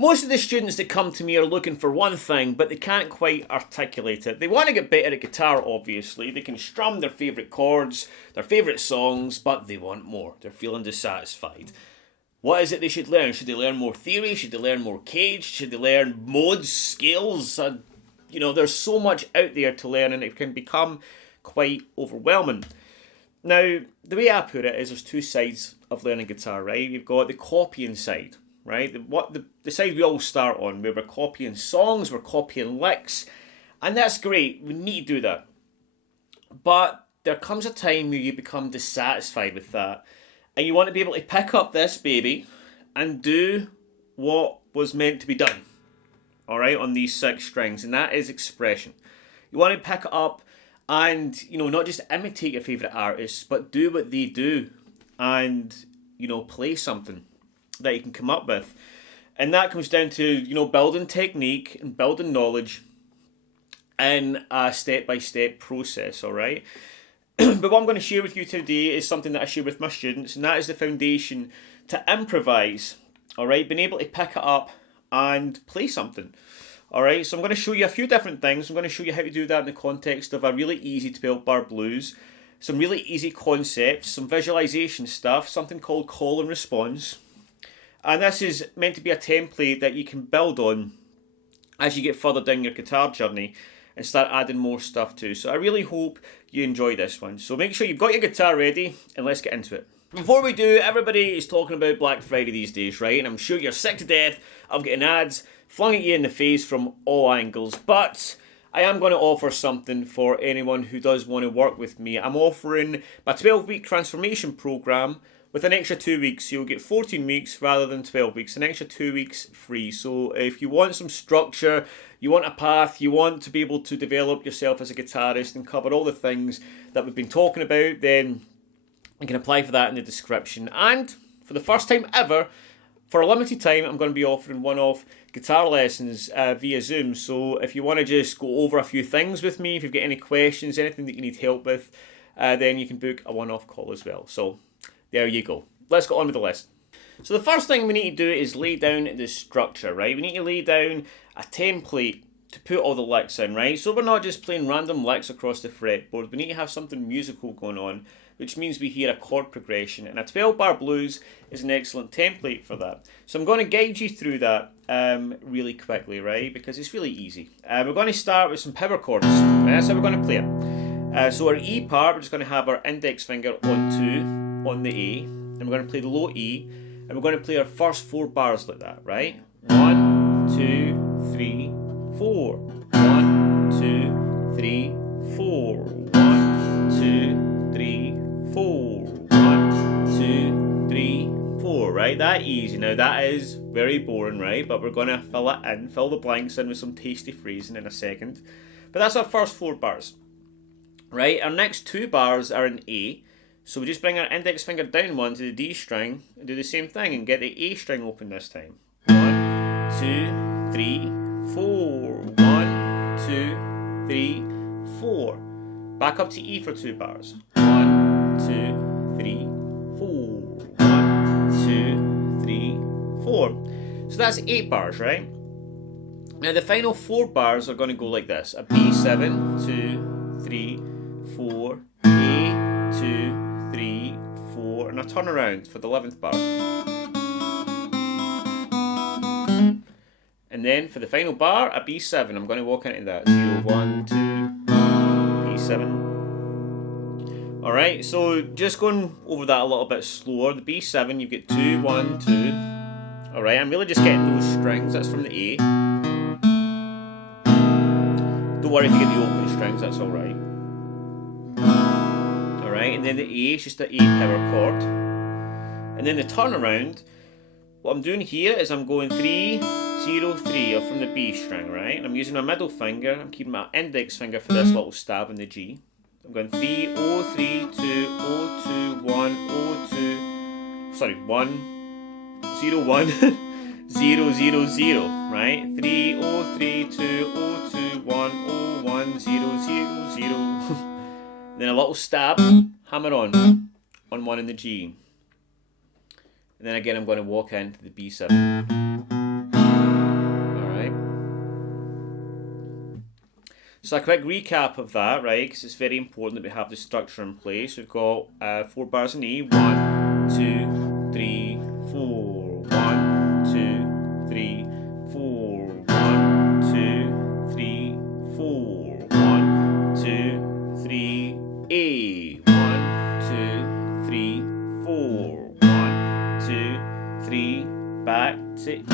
Most of the students that come to me are looking for one thing, but they can't quite articulate it. They want to get better at guitar, obviously. They can strum their favourite chords, their favourite songs, but they want more. They're feeling dissatisfied. What is it they should learn? Should they learn more theory? Should they learn more cage? Should they learn modes, scales? There's so much out there to learn, and it can become quite overwhelming. Now, the way I put it is there's two sides of learning guitar, right? You've got the copying side, right? The side we all start on, where we're copying songs, we're copying licks, and that's great. We need to do that. But there comes a time where you become dissatisfied with that, and you want to be able to pick up this baby and do what was meant to be done, all right, on these 6 strings, and that is expression. You want to pick it up and, not just imitate your favourite artists, but do what they do and, play something that you can come up with. And that comes down to, building technique and building knowledge in a step-by-step process, all right? But what I'm going to share with you today is something that I share with my students, and that is the foundation to improvise, all right? Being able to pick it up and play something. All right, so I'm going to show you a few different things. I'm going to show you how to do that in the context of a really easy 12-bar blues, some really easy concepts, some visualization stuff, something called call and response. And this is meant to be a template that you can build on as you get further down your guitar journey and start adding more stuff to. So I really hope you enjoy this one. So make sure you've got your guitar ready and let's get into it. Before we do, everybody is talking about Black Friday these days, right? And I'm sure you're sick to death of getting ads flung at you in the face from all angles. But I am going to offer something for anyone who does want to work with me. I'm offering my 12-week transformation program with an extra 2 weeks. So you'll get 14 weeks rather than 12 weeks, an extra 2 weeks free. So if you want some structure, you want a path, you want to be able to develop yourself as a guitarist and cover all the things that we've been talking about, then you can apply for that in the description. And for the first time ever, for a limited time, I'm going to be offering one-off guitar lessons via Zoom. So if you want to just go over a few things with me, if you've got any questions, anything that you need help with, then you can book a one-off call as well. So there you go. Let's get on with the lesson. So the first thing we need to do is lay down the structure, right? We need to lay down a template to put all the licks in, right? So we're not just playing random licks across the fretboard. We need to have something musical going on, which means we hear a chord progression. And a 12-bar blues is an excellent template for that. So I'm going to guide you through that really quickly, right? Because it's really easy. We're going to start with some power chords, and that's how we're going to play it. So our E part, we're just going to have our index finger on the A, and we're going to play the low E, and we're going to play our first 4 bars like that, right? 1, 2, 3, 4. 1, 2, 3, 4. 1, 2, 3, 4. 1, 2, 3, 4. Right? That easy. Now that is very boring, right? But we're going to fill it in, fill the blanks in with some tasty phrasing in a second. But that's our first 4 bars. Right? Our next 2 bars are in A. So we just bring our index finger down one to the D string and do the same thing and get the A string open this time. 1, 2, 3, 4. 1, 2, 3, 4. Back up to E for 2 bars. 1, 2, 3, 4. 1, 2, 3, 4. So that's 8 bars, right? Now the final 4 bars are going to go like this. A B7, 2, 3, 4, A, 2, 3, 4, and a turnaround for the 11th bar. And then for the final bar, a B7. I'm going to walk into that. 0, 1, 2, B7. Alright, so just going over that a little bit slower. The B7, you get 2, 1, 2. Alright, I'm really just getting those strings. That's from the A. Don't worry if you get the open strings, that's alright. Alright, and then the A is just an A power chord. And then the turnaround, what I'm doing here is I'm going 3, 0, 3 off from the B string, right? And I'm using my middle finger, I'm keeping my index finger for this little stab in the G. I'm going 3, 0, 3, 2, 0, 2, 1, 0, 2, sorry, 1, 0, 1, 0, 0, 0, right? 3, 0, 3, 2, 0, 2, 1, 0, 1, 0, 0, 0. Then a little stab, hammer on 1 in the G. And then again I'm going to walk into the B7. So a quick recap of that, right, because it's very important that we have the structure in place. We've got 4 bars in E. 1, 2, 3, 4. 1, 2, 3, 4. 1, 2, 3, 4. 1, 2, 3, A. 1, 2, 3, 4. 1, 2, 3, back to E.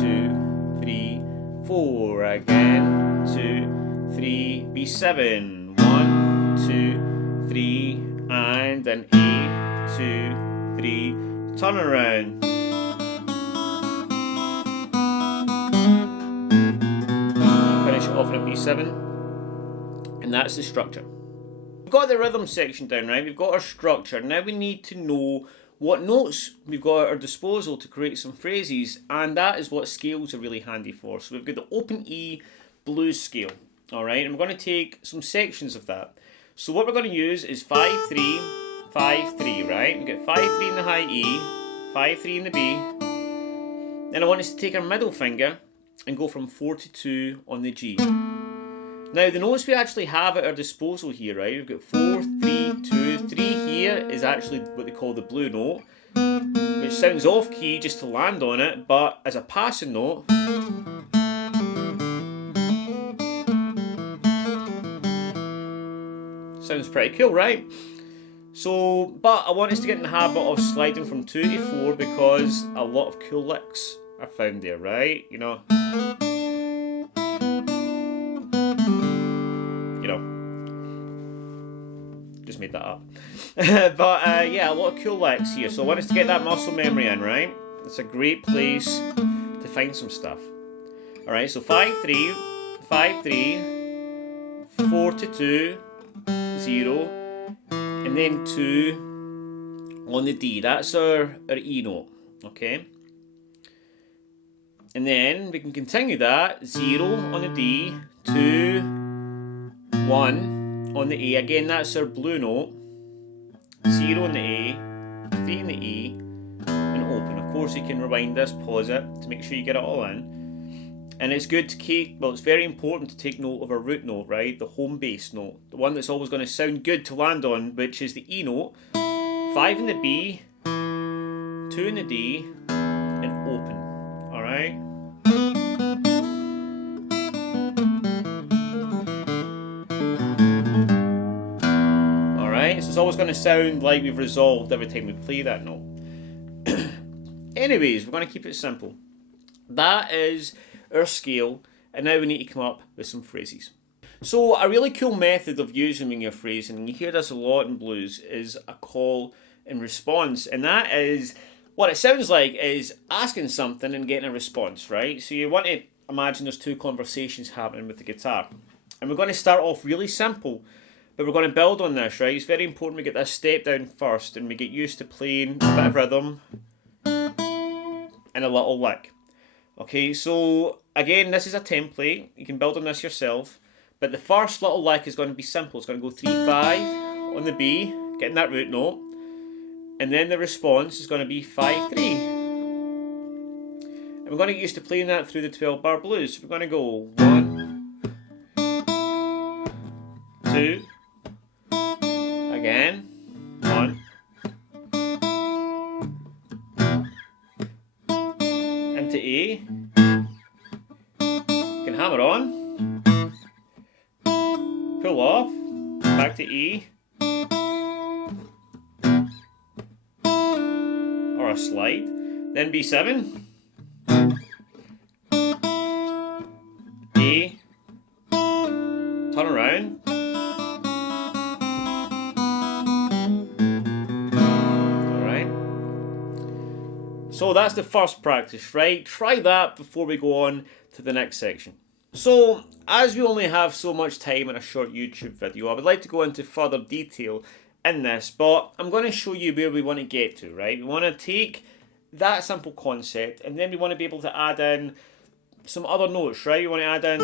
2, 3, 4 again. 2, 3, B7. 1, 2, 3, and then A. 2, 3, turn around. Finish it off on a B7, and that's the structure. We've got the rhythm section down, right? We've got our structure. Now we need to know what notes we've got at our disposal to create some phrases, and that is what scales are really handy for. So we've got the open E blues scale, alright, and we're going to take some sections of that. So what we're going to use is 5, 3, 5, 3, right? We've got 5, 3 in the high E, 5, 3 in the B. Then I want us to take our middle finger and go from 4 to 2 on the G. Now the notes we actually have at our disposal here, right? We've got 4, 3, 2, 3 here is actually what they call the blue note, which sounds off key just to land on it, but as a passing note, sounds pretty cool, right? So, but I want us to get in the habit of sliding from 2 to 4 because a lot of cool licks are found there, right? You know, just made that up. But yeah, a lot of cool licks here. So I want us to get that muscle memory in, right? It's a great place to find some stuff. Alright, so 5, 3, 5, 3, 4 to 2, 0, and then 2 on the D. That's our E note, okay? And then we can continue that, 0 on the D, 2, 1 on the A. Again, that's our blue note, 0 on the A, 3 on the E, and open. Of course, you can rewind this, pause it, to make sure you get it all in. And it's good to keep, well, it's very important to take note of a root note, right? The home base note, the one that's always going to sound good to land on, which is the E note, 5 in the B, 2 in the D, and open. Alright? Alright, so it's always going to sound like we've resolved every time we play that note. Anyways, we're going to keep it simple. That is our scale, and now we need to come up with some phrases. So a really cool method of using when you're phrasing, and you hear this a lot in blues, is a call and response, and that is what it sounds like is asking something and getting a response, right? So you want to imagine there's two conversations happening with the guitar, and we're going to start off really simple, but we're going to build on this, right? It's very important we get this step down first and we get used to playing a bit of rhythm and a little lick. Okay, so again, this is a template. You can build on this yourself. But the first little lick is going to be simple. It's going to go 3, 5 on the B, getting that root note. And then the response is going to be 5, 3. And we're going to get used to playing that through the 12-bar blues. So we're going to go 1, 2, again, 1, into A, can hammer on, pull off, back to E, or a slide, then B7, A, turn around, so that's the first practice, right? Try that before we go on to the next section. So, as we only have so much time in a short YouTube video, I would like to go into further detail in this, but I'm going to show you where we want to get to, right? We want to take that simple concept, and then we want to be able to add in some other notes, right? We want to add in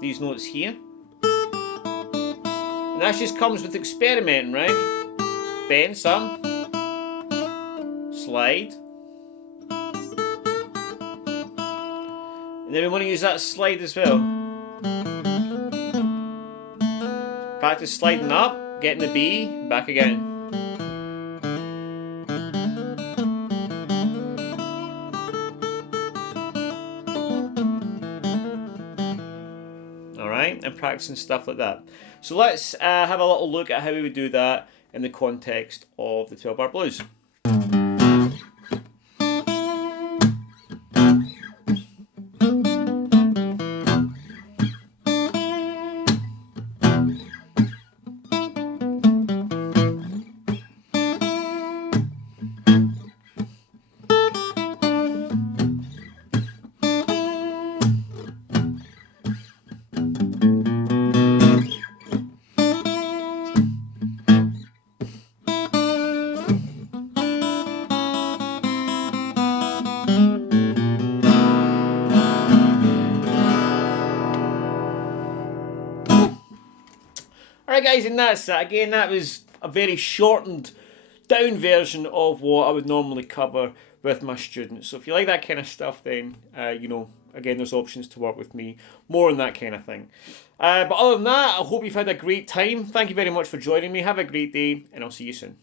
these notes here. And that just comes with experimenting, right? Bend some. Slide, and then we want to use that slide as well. Practice sliding up, getting the B, back again. Alright, and practicing stuff like that. So let's have a little look at how we would do that in the context of the 12-bar blues. Alright guys, and that's it. Again, that was a very shortened down version of what I would normally cover with my students. So if you like that kind of stuff, then, you know, again, there's options to work with me. More on that kind of thing. But other than that, I hope you've had a great time. Thank you very much for joining me. Have a great day, and I'll see you soon.